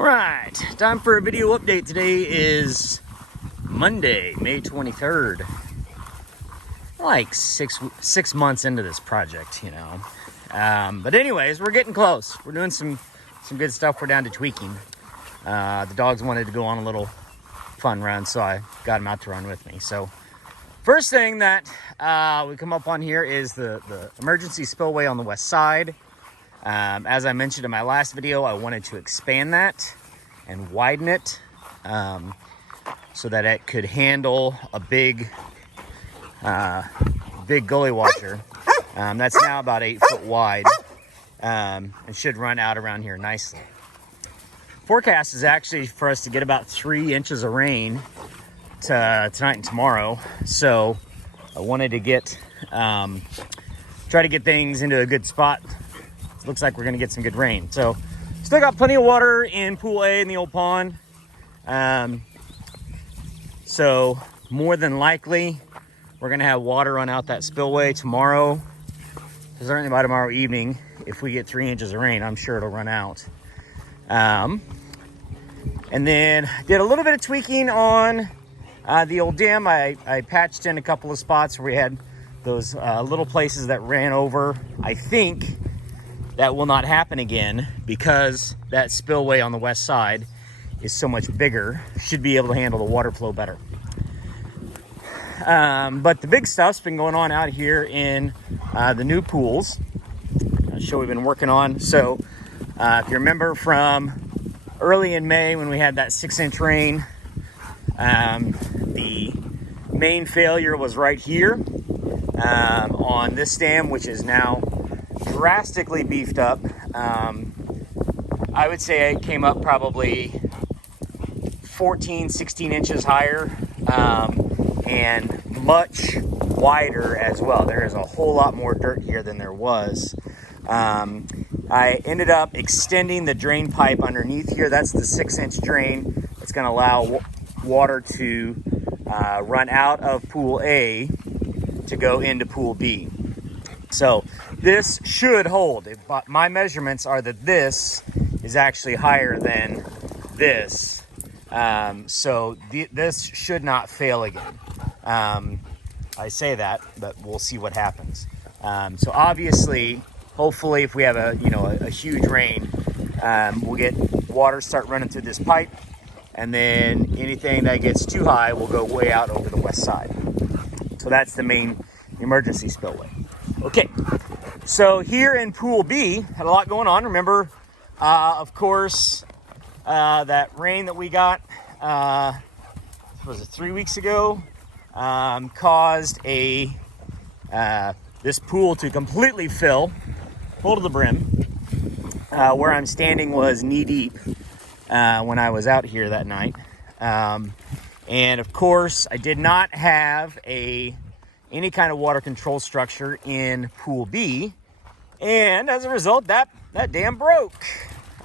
All right, time for a video update. Today is Monday, May 23rd. Like six months into this project, you know. But anyways, we're getting close. We're doing some good stuff. We're down to tweaking. The dogs wanted to go on a little fun run, so I got them out to run with me. So first thing that we come up on here is the emergency spillway on the west side. As I mentioned in my last video, I wanted to expand that and widen it so that it could handle a big gully washer. That's now about 8 foot wide and should run out around here nicely. Forecast is actually for us to get about 3 inches of rain tonight and tomorrow. So I wanted to try to get things into a good spot. It looks like we're going to get some good rain. So still got plenty of water in Pool A in the old pond. So more than likely, we're going to have water run out that spillway tomorrow. Certainly by tomorrow evening, if we get 3 inches of rain, I'm sure it'll run out. And then did a little bit of tweaking on the old dam. I patched in a couple of spots where we had those little places that ran over. I think that will not happen again because that spillway on the west side is so much bigger. Should be able to handle the water flow better. But the big stuff's been going on out here in the new pools. I'll show we've been working on. So if you remember from early in May when we had that 6-inch rain, the main failure was right here on this dam, which is now drastically beefed up. I would say it came up probably 16 inches higher and much wider as well. There is a whole lot more dirt here than there was. I ended up extending the drain pipe underneath here. That's the 6-inch drain. It's going to allow water to run out of Pool A to go into Pool B. So this should hold. My measurements are that this is actually higher than this. So this should not fail again. I say that, but we'll see what happens. So obviously, hopefully, if we have a huge rain, we'll get water start running through this pipe, and then anything that gets too high will go way out over the west side. So that's the main emergency spillway. Okay, so here in Pool B, had a lot going on. Remember, of course, that rain that we got, was it 3 weeks ago, caused this pool to completely fill, full to the brim. Where I'm standing was knee deep when I was out here that night. And of course, I did not have any kind of water control structure in Pool B. And as a result, that dam broke,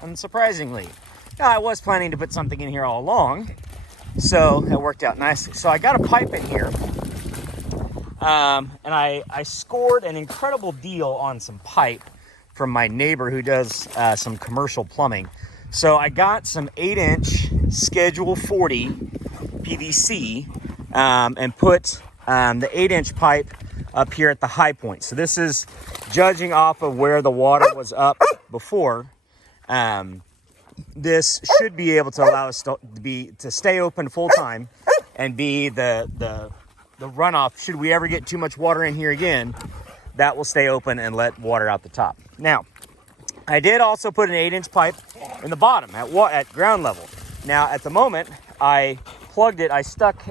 unsurprisingly. Now, I was planning to put something in here all along, so that worked out nicely. So I got a pipe in here, and I scored an incredible deal on some pipe from my neighbor who does some commercial plumbing. So I got some 8-inch Schedule 40 PVC and put the 8-inch pipe up here at the high point. So this is judging off of where the water was up before. This should be able to allow us to stay open full time and be the runoff. Should we ever get too much water in here again, that will stay open and let water out the top. Now, I did also put an 8-inch pipe in the bottom at ground level. Now, at the moment, I plugged it. I stuck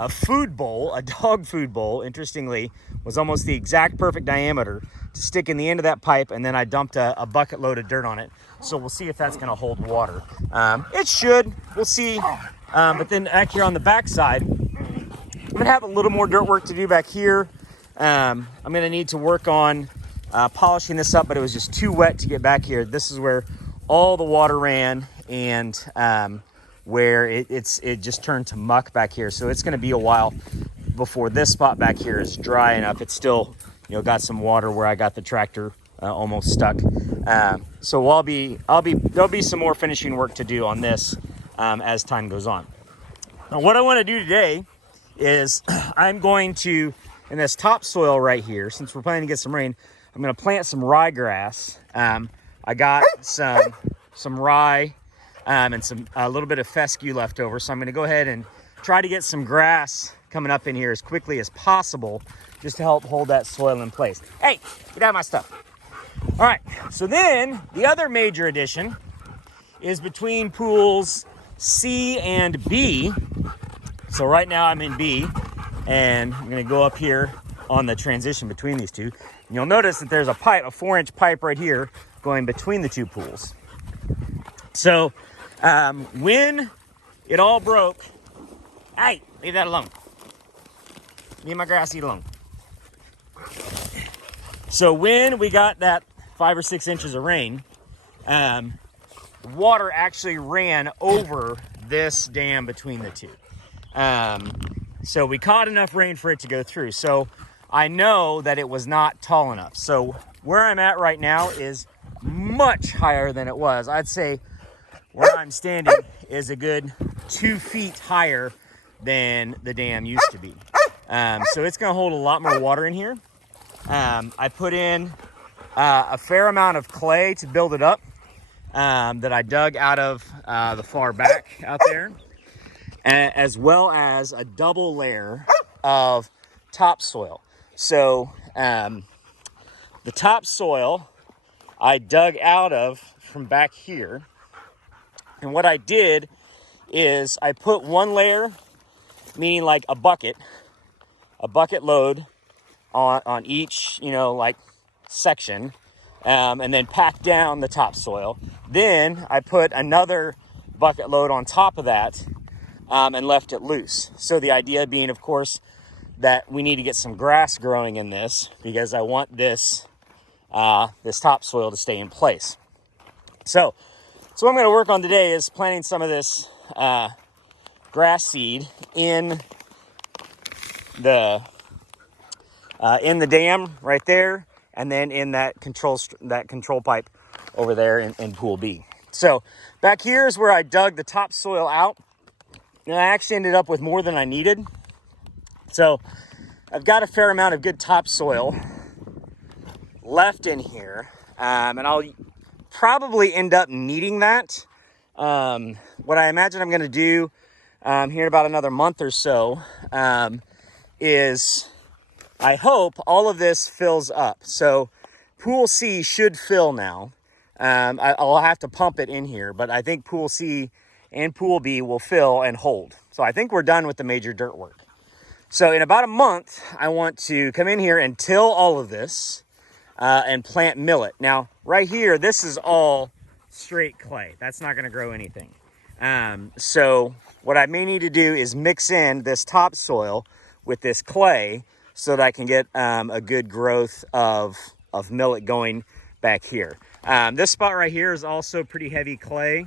a food bowl, a dog food bowl, interestingly, was almost the exact perfect diameter to stick in the end of that pipe, and then I dumped a bucket load of dirt on it. So we'll see if that's going to hold water. It should. We'll see. But then back here on the back side, I'm going to have a little more dirt work to do back here. I'm going to need to work on polishing this up, but it was just too wet to get back here. This is where all the water ran, and where it just turned to muck back here. So it's going to be a while before this spot back here is dry enough. It's still, got some water where I got the tractor almost stuck. So there'll be some more finishing work to do on this as time goes on. Now, what I want to do today is I'm going to, in this topsoil right here, since we're planning to get some rain, I'm going to plant some ryegrass. I got some rye and a little bit of fescue left over, so I'm going to go ahead and try to get some grass coming up in here as quickly as possible, just to help hold that soil in place. Hey, get out of my stuff. All right, so then the other major addition is between pools C and B. So right now I'm in B, and I'm gonna go up here on the transition between these two. And you'll notice that there's a 4-inch pipe right here going between the two pools. So when it all broke, hey, leave that alone. Leave my grass seed alone. So when we got that 5 or 6 inches of rain, water actually ran over this dam between the two. So we caught enough rain for it to go through. So I know that it was not tall enough. So where I'm at right now is much higher than it was. I'd say where I'm standing is a good 2 feet higher than the dam used to be. So it's gonna hold a lot more water in here. I put in a fair amount of clay to build it up that I dug out of the far back out there, as well as a double layer of topsoil. So the topsoil I dug out of from back here, and what I did is I put one layer, meaning like a bucket load on each, like section, and then packed down the topsoil. Then I put another bucket load on top of that and left it loose. So the idea being, of course, that we need to get some grass growing in this because I want this topsoil to stay in place. So what I'm going to work on today is planting some of this grass seed in the dam right there, and then in that control pipe over there in pool B. So back here is where I dug the topsoil out, and I actually ended up with more than I needed. So I've got a fair amount of good topsoil left in here, and I'll probably end up needing that. What I imagine I'm going to do here in about another month or so is I hope all of this fills up. So pool C should fill now. I'll have to pump it in here, but I think pool C and pool B will fill and hold. So I think we're done with the major dirt work. So in about a month, I want to come in here and till all of this and plant millet. Now, right here, this is all straight clay. That's not gonna grow anything. So what I may need to do is mix in this topsoil with this clay so that I can get a good growth of millet going back here. This spot right here is also pretty heavy clay.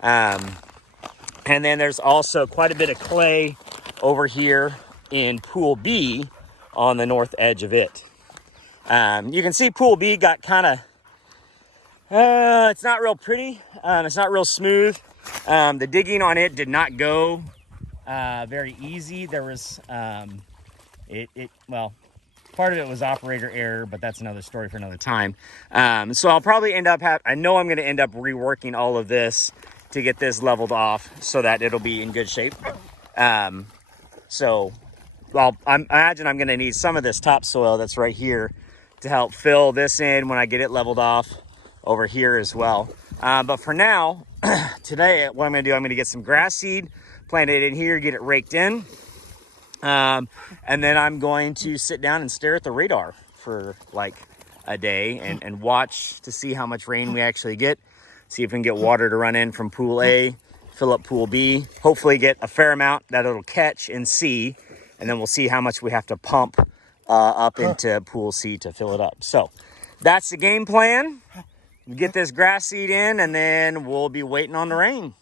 And then there's also quite a bit of clay over here in pool B on the north edge of it. You can see pool B got kind of, it's not real pretty. It's not real smooth. The digging on it did not go very easy. There was, well, part of it was operator error, but that's another story for another time. So I'll probably end up, I know I'm going to end up reworking all of this to get this leveled off so that it'll be in good shape. Well, I imagine I'm going to need some of this topsoil that's right here to help fill this in when I get it leveled off over here as well. But for now, today, what I'm going to do, I'm going to get some grass seed, plant it in here, get it raked in. And then I'm going to sit down and stare at the radar for like a day and watch to see how much rain we actually get. See if we can get water to run in from pool A, fill up pool B, hopefully get a fair amount that it'll catch in C, and then we'll see how much we have to pump up into pool C to fill it up. So that's the game plan. Get this grass seed in, and then we'll be waiting on the rain.